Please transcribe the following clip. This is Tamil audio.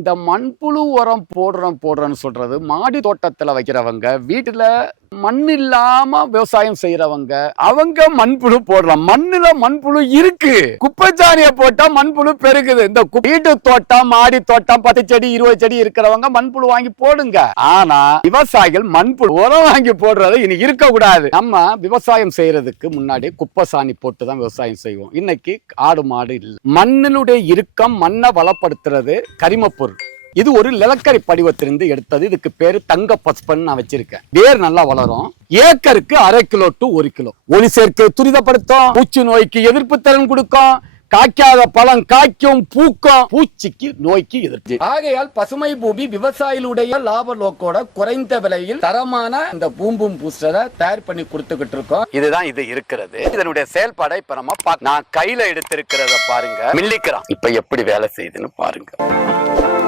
இந்த மண்புழு உரம் போடுறோன்னு சொல்றது மாடி தோட்டத்துல வைக்கிறவங்க, வீட்டுல மண் இல்லாம விவசாயம் செய்யறவங்க, அவங்க மண்புழு போடலாம். மண்ணுல மண்புழு இருக்கு. குப்பைச்சாணிய போட்டா மண்புழு பெருகுது. இந்த வீட்டு தோட்டம், மாடி தோட்டம், 10 செடி 20 செடி இருக்கிறவங்க மண்புழு வாங்கி போடுங்க. ஆனா விவசாயிகள் மண்புழு உரம் வாங்கி போடுறது இனி இருக்க கூடாது. நம்ம விவசாயம் செய்யறதுக்கு முன்னாடி குப்பை சாணி போட்டு தான் விவசாயம் செய்வோம். இன்னைக்கு ஆடு மாடு இல்லை. மண்ணினுடைய இறுக்கம், மண்ணை வளப்படுத்துறது கரிம பொருள். இது ஒரு நிலக்கரி படிவத்திலிருந்து எடுத்தது. இதுக்கு பேரு தங்க பஸ்பன் நான் வச்சிருக்கேன். வேர் நல்லா வளரும். ஏக்கருக்கு 1/2 கிலோ to 1 கிலோ. ஒளி சேர்க்கை துரிதப்படுத்தும், பூச்சி நோய்க்கு எதிர்ப்பு திறன் கொடுக்கும், காய்க்காத பழம் காய்க்கும், பூக்கும், பூச்சிக்கு நோய்க்கு எதிர்ப்பு. ஆகையால் பசுமை பூமி விவசாயிகளுடைய லாப நோக்கோட குறைந்த விலையில் தரமான இந்த பூம்பும் பூஸ்டரை தயார் பண்ணி கொடுத்துக்கிட்டு இருக்கோம். இதுதான் இது இருக்கிறது. இதனுடைய செயல்பாடை இப்ப நம்ம நான் கையில எடுத்திருக்கிறத பாருங்க. மில்லிகிராம் இப்ப எப்படி வேலை செய்யுதுன்னு பாருங்க.